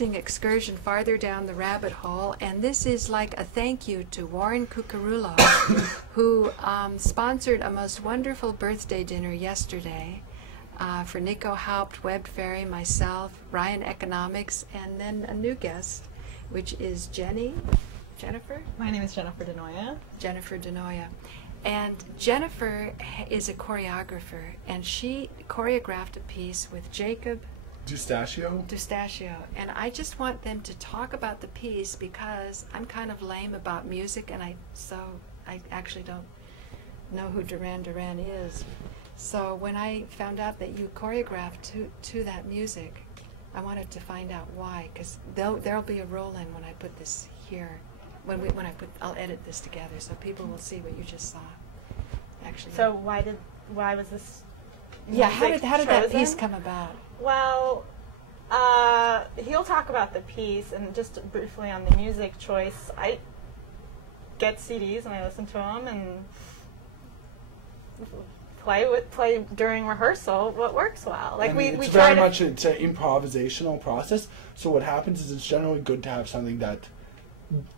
interesting excursion farther down the rabbit hole, and this is like a thank you to Warren Cucurullo, who sponsored a most wonderful birthday dinner yesterday for Nico Haupt, Webb Ferry, myself, Ryan Economics, and then a new guest, which is Jennifer? My name is Jennifer Denoya. Jennifer Denoya. And Jennifer is a choreographer, and she choreographed a piece with Jacob Dustachio. And I just want them to talk about the piece because I'm kind of lame about music, and I actually don't know who Duran Duran is. So when I found out that you choreographed to that music, I wanted to find out why, because there'll be a roll-in when I put this here. I'll edit this together so people will see what you just saw. Actually. So why was this? Yeah, how did that piece come about? Well, he'll talk about the piece, and just briefly on the music choice. I get CDs and I listen to them and play during rehearsal what works well. Like we it's try very much it's an improvisational process. So what happens is it's generally good to have something that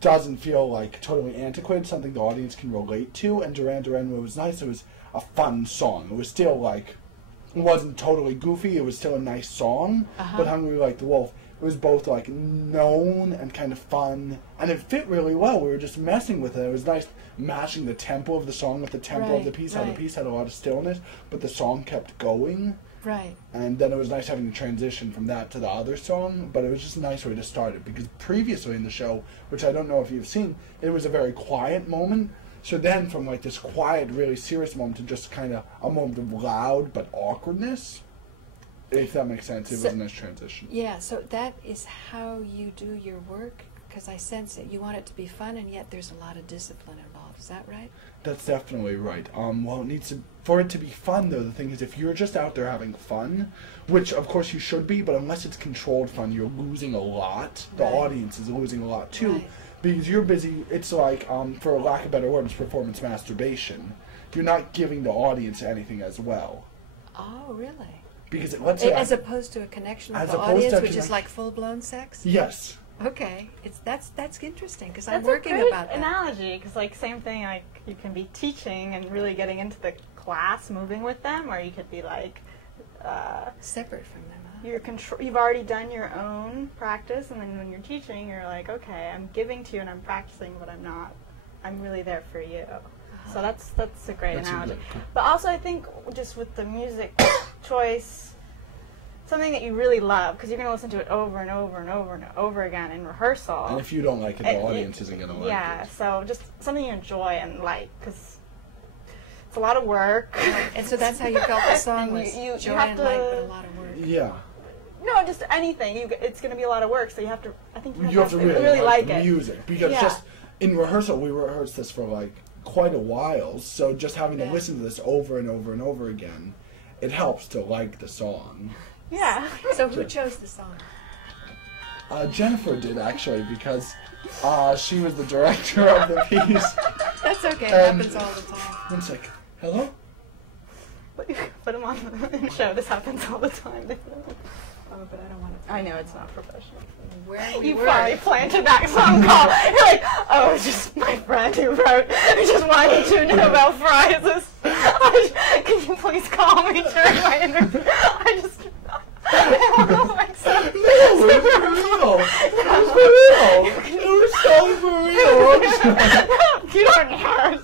doesn't feel like totally antiquated, something the audience can relate to. And Duran Duran was nice. It was a fun song. It was still like, it wasn't totally goofy. It was still a nice song. But Hungry Like the Wolf, it was both like known and kind of fun, and it fit really well. We were just messing with it. It was nice matching the tempo of the song with the tempo of the piece. How the piece had a lot of stillness, but the song kept going. Right. And then it was nice having the transition from that to the other song, but it was just a nice way to start it, because previously in the show, which I don't know if you've seen, it was a very quiet moment. So then from like this quiet, really serious moment to just kind of a moment of loud but awkwardness, if that makes sense. It was a nice transition. Yeah, so that is how you do your work, because I sense it. You want it to be fun, and yet there's a lot of discipline involved. Is that right? That's definitely right. Well, it needs to, for it to be fun, though, the thing is, if you're just out there having fun, which of course you should be, but unless it's controlled fun, you're losing a lot. The audience is losing a lot too, because you're busy. It's like, for lack of better words, performance masturbation. You're not giving the audience anything as well. Oh, really? Because let's say, as opposed to a connection with the audience, which is like full-blown sex. Yes. Okay, that's interesting, because I'm working about that. That's a great analogy, because like same thing, like you can be teaching and really getting into the class, moving with them, or you could be like separate from them. You've already done your own practice, and then when you're teaching, you're like, okay, I'm giving to you and I'm practicing, but I'm really there for you. So that's a great analogy. But also, I think just with the music choice, something that you really love, because you're going to listen to it over and over and over and over again in rehearsal. And if you don't like it, the audience isn't going to like it. Yeah, so just something you enjoy and like, because it's a lot of work. And so that's how you felt the song was joy and light, but a lot of work. Yeah. No, just anything. It's going to be a lot of work, so you have to, I think you have to really like the it. music. Because just in rehearsal, we rehearsed this for like quite a while, so just having to listen to this over and over and over again, it helps to like the song. Yeah. So who chose the song? Jennifer did, actually, because she was the director of the piece. That's okay. It happens all the time. One sec. Hello? Put him on the show. This happens all the time. Oh, but I don't want to. I know it's not professional. You probably planted that song call. You're like, oh, it's just my friend who wrote. I just wanted to know about prizes. Can you please call me during my interview? I just. It was so for real. You don't know.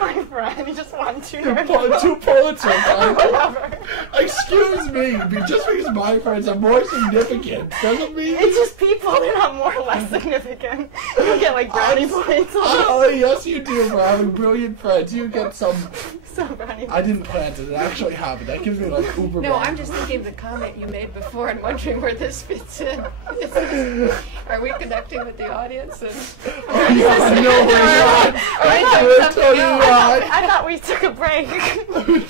My friend, he just wanted to know. Two Pulitzer. Whatever. Excuse me, just because my friends are more significant doesn't mean... It's just people, they're not more or less significant. You don't get like brownie points. Oh, yes you do for having brilliant friends. You get some... Brownie I didn't plant it. It actually happened. That gives me like uber... No, I'm just thinking of the comment you made before and wondering where this fits in. Are we connecting with the audience? And oh, yeah, no, we're not. I thought we took a break.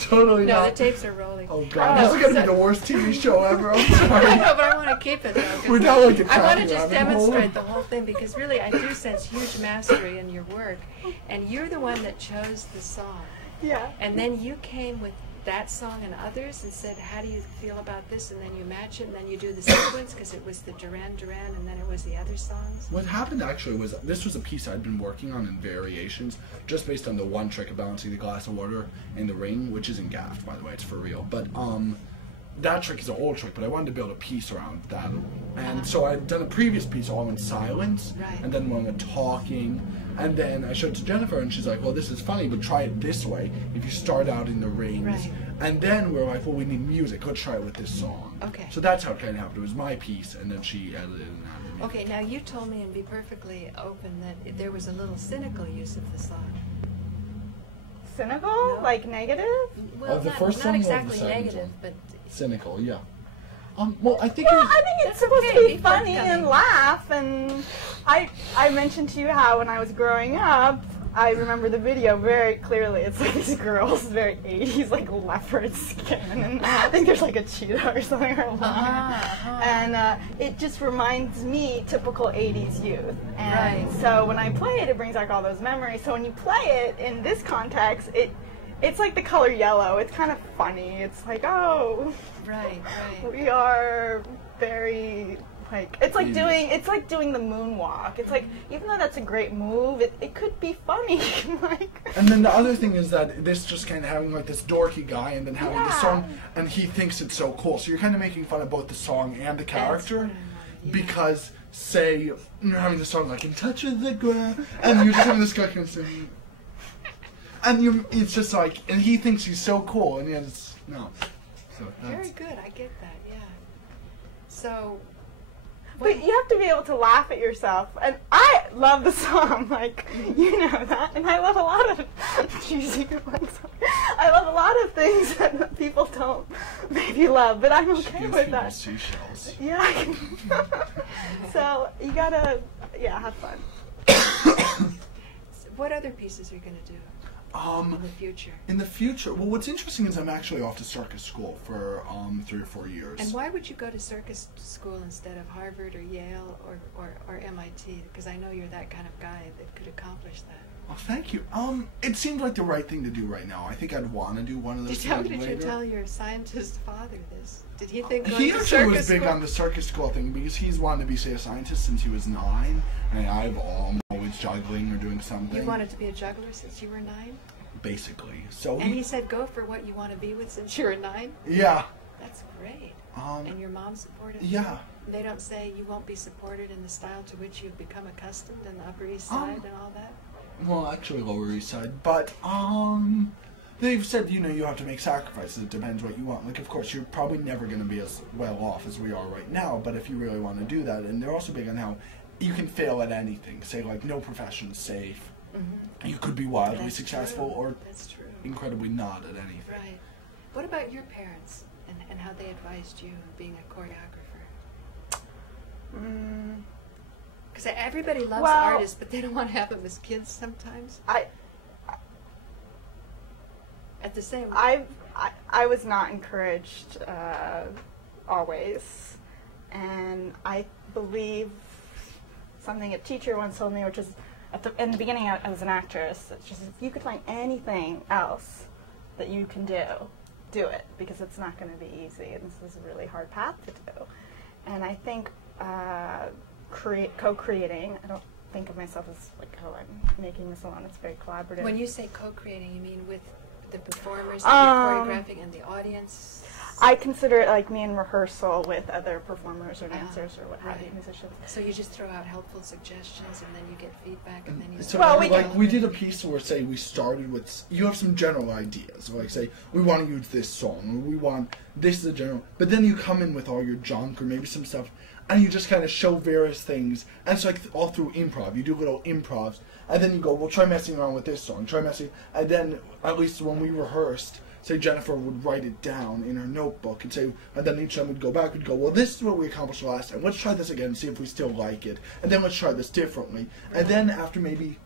Totally not. No, the tapes are rolling. Oh, God. This is going to be the worst TV show ever. I'm sorry. I know, but I want to keep it, though. We're not like a I want to just demonstrate the whole thing, because really I do sense huge mastery in your work. And you're the one that chose the song. Yeah. And then you came with that song and others and said, how do you feel about this? And then you match it, and then you do the sequence, because it was the Duran Duran, and then it was the other songs? What happened actually was, this was a piece I'd been working on in variations, just based on the one trick of balancing the glass of water in the ring, which isn't gaffed, by the way, it's for real. But that trick is an old trick, but I wanted to build a piece around that. And so I'd done a previous piece all in silence, and then one with talking, and then I showed it to Jennifer, and she's like, well, this is funny, but try it this way, if you start out in the rings. And then we're like, well, we need music, let's try it with this song. Okay. So that's how it kind of happened. It was my piece, and then she edited and added music. Okay, now you told me, and be perfectly open, that there was a little cynical use of the song. Cynical? No. Like negative? Well, the not, first not song or the exactly second negative, song? but... Cynical, yeah. Well, I think I think it's supposed to be funny forthcoming. and laugh, and I mentioned to you how when I was growing up, I remember the video very clearly. It's like these girls, very 80s, like leopard skin, and I think there's like a cheetah or something or a lion. And it just reminds me typical 80s youth. And so when I play it, it brings back all those memories. So when you play it in this context, it's like the color yellow. It's kind of funny. It's like, oh, we are very, like, it's like doing the moonwalk. It's like, even though that's a great move, it could be funny. Like. And then the other thing is that this just kind of having like this dorky guy, and then having the song, and he thinks it's so cool. So you're kind of making fun of both the song and the character, because say you're having the song like "In Touch with the Ground," and you're just having this guy kind of singing. And it's just like, and he thinks he's so cool, and yet it's, no. So very good, I get that, yeah. So... But you have to be able to laugh at yourself, and I love the song, like, you know that, and I love a lot of cheesy ones. I love a lot of things that people don't maybe love, but I'm okay with that. Seashells. Yeah. So, you gotta, have fun. What other pieces are you going to do? In the future. In the future, well, what's interesting is I'm actually off to circus school for 3 or 4 years. And why would you go to circus school instead of Harvard or Yale or MIT? Because I know you're that kind of guy that could accomplish that. Well, thank you. It seemed like the right thing to do right now. I think I'd want to do one of those things later. Did you tell your scientist father this? Did he think he going to actually was circus big school? on the circus school thing, because he's wanted to be, say, a scientist since he was 9, and I'm always juggling or doing something. You wanted to be a juggler since you were 9? Basically. So and he said, go for what you want to be with since you were 9? Yeah. That's great. And your mom supported? Yeah. They don't say you won't be supported in the style to which you've become accustomed in the Upper East Side and all that? Well, actually Lower East Side, but they've said, you have to make sacrifices. It depends what you want. Like, of course, you're probably never going to be as well off as we are right now, but if you really want to do that, and they're also big on how you can fail at anything. Say, like, no profession's safe. Mm-hmm. You could be wildly successful or incredibly not at anything. Right. What about your parents and how they advised you being a choreographer? Because everybody loves artists, but they don't want to have them as kids sometimes. At the same I was not encouraged always, and I believe something a teacher once told me, which is in the beginning I was an actress. It's just, if you could find anything else that you can do it, because it's not going to be easy, and this is a really hard path to do. And I think co-creating, I don't think of myself as like, oh, I'm making this alone. It's very collaborative. When you say co-creating, you mean with the performers that you're choreographing and the audience? I consider it like me in rehearsal with other performers or dancers or what have you, musicians. So you just throw out helpful suggestions and then you get feedback and then you... So we did a piece where, say, we started with, you have some general ideas, like, say, we want to use this song, or we want, this is a general, but then you come in with all your junk or maybe some stuff, and you just kind of show various things, and it's like all through improv. You do little improvs, and then you go, well, try messing around with this song, and then, at least when we rehearsed, say Jennifer would write it down in her notebook and then each time we'd go back, we'd go, well, this is what we accomplished last time. Let's try this again and see if we still like it. And then let's try this differently. And then after maybe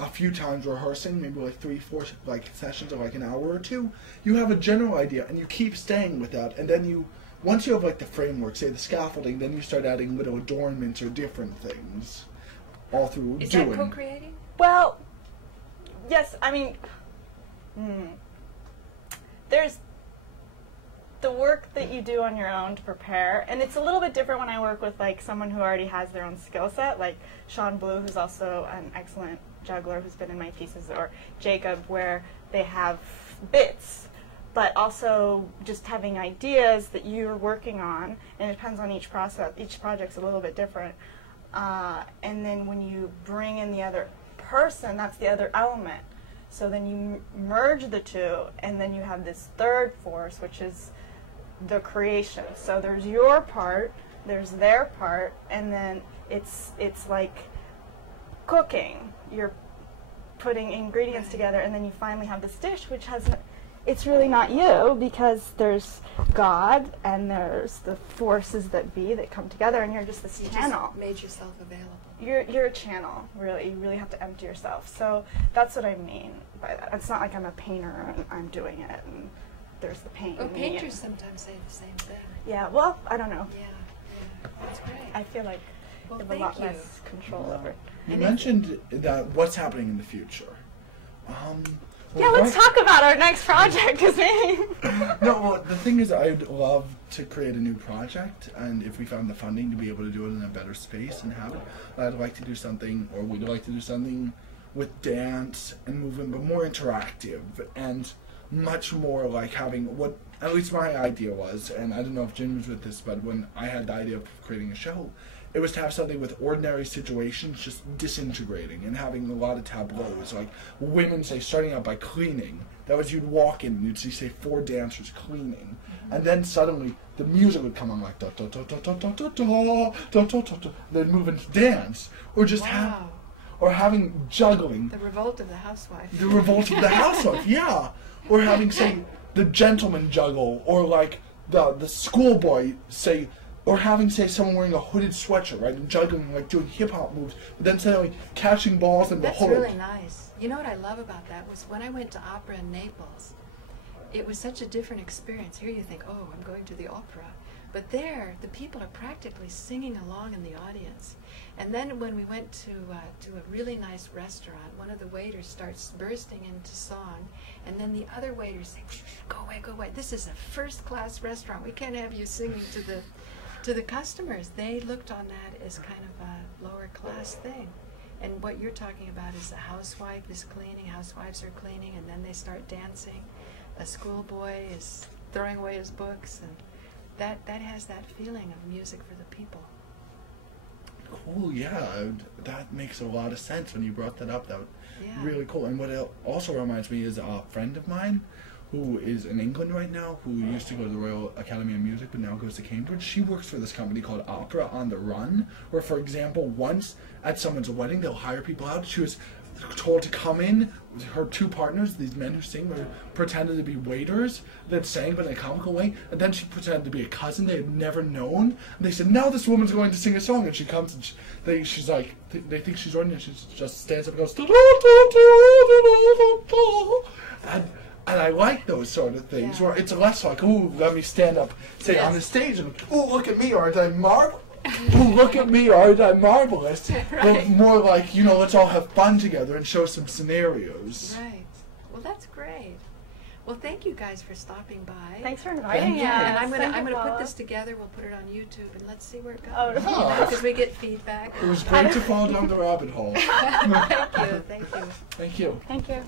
a few times rehearsing, maybe like 3-4 sessions of like an hour or 2, you have a general idea and you keep staying with that. And then once you have like the framework, say the scaffolding, then you start adding little adornments or different things all through doing. Is that co-creating? Well, yes, I mean... the work that you do on your own to prepare, and it's a little bit different when I work with like someone who already has their own skill set, like Sean Blue, who's also an excellent juggler who's been in my pieces, or Jacob, where they have bits, but also just having ideas that you're working on, and it depends on each process. Each project's a little bit different. And then when you bring in the other person, that's the other element. So then you merge the two, and then you have this third force, which is the creation. So there's your part, there's their part, and then it's like cooking. You're putting ingredients together, and then you finally have this dish, which has, it's really not you, because there's God and there's the forces that be that come together, and you're just this channel. Just made yourself available. You're a channel, really. You really have to empty yourself. So that's what I mean by that. It's not like I'm a painter and I'm doing it and there's the paint. Oh, painters sometimes say the same thing. Yeah, well, I don't know. Yeah, that's great. I feel like you have a lot less control over it. You mentioned that what's happening in the future. Yeah, let's talk about our next project, because No, well, the thing is, I'd love to create a new project, and if we found the funding to be able to do it in a better space and have it, I'd like to do something, or we'd like to do something with dance and movement, but more interactive and much more like having what at least my idea was, and I don't know if Jim was with this, but when I had the idea of creating a show, it was to have something with ordinary situations just disintegrating and having a lot of tableaus, like women, say, starting out by cleaning. That was, you'd walk in and you'd see, say, 4 dancers cleaning, and then suddenly the music would come on like da da da da da da da da da da da. They'd move into dance, or just having juggling. The revolt of the housewife. The revolt of the housewife, yeah. Or having, say, the gentleman juggle, or like the schoolboy, say. Or having, say, someone wearing a hooded sweatshirt, right, and juggling, like doing hip-hop moves, but then suddenly catching balls in the hood. That's really nice. You know what I love about that was when I went to opera in Naples, it was such a different experience. Here you think, oh, I'm going to the opera. But there, the people are practically singing along in the audience. And then when we went to a really nice restaurant, one of the waiters starts bursting into song, and then the other waiters say, go away, go away. This is a first-class restaurant. We can't have you singing to the customers. They looked on that as kind of a lower class thing. And what you're talking about is a housewife is cleaning, housewives are cleaning, and then they start dancing. A schoolboy is throwing away his books, and that has that feeling of music for the people. Cool, yeah, that makes a lot of sense when you brought that up. That was really cool. And what it also reminds me is a friend of mine who is in England right now, who used to go to the Royal Academy of Music but now goes to Cambridge. She works for this company called Opera on the Run, where, for example, once at someone's wedding, they'll hire people out. She was told to come in, her 2 partners, these men who sing, were pretended to be waiters that sang but in a comical way, and then she pretended to be a cousin they had never known, and they said, now this woman's going to sing a song, and she comes and she's like, they think she's ordinary, she just stands up and goes, and I like those sort of things, where it's less like, ooh, let me stand up, say, on the stage, and, ooh, look at me, aren't I marvelous? Ooh, look at me, aren't I marvelous? Right. But more like, let's all have fun together and show some scenarios. Right. Well, that's great. Well, thank you guys for stopping by. Thanks for inviting us. And I'm gonna put this together. We'll put it on YouTube, and let's see where it goes. Oh, because we get feedback. It was great to fall down the rabbit hole. Thank you. Thank you. Thank you. Thank you.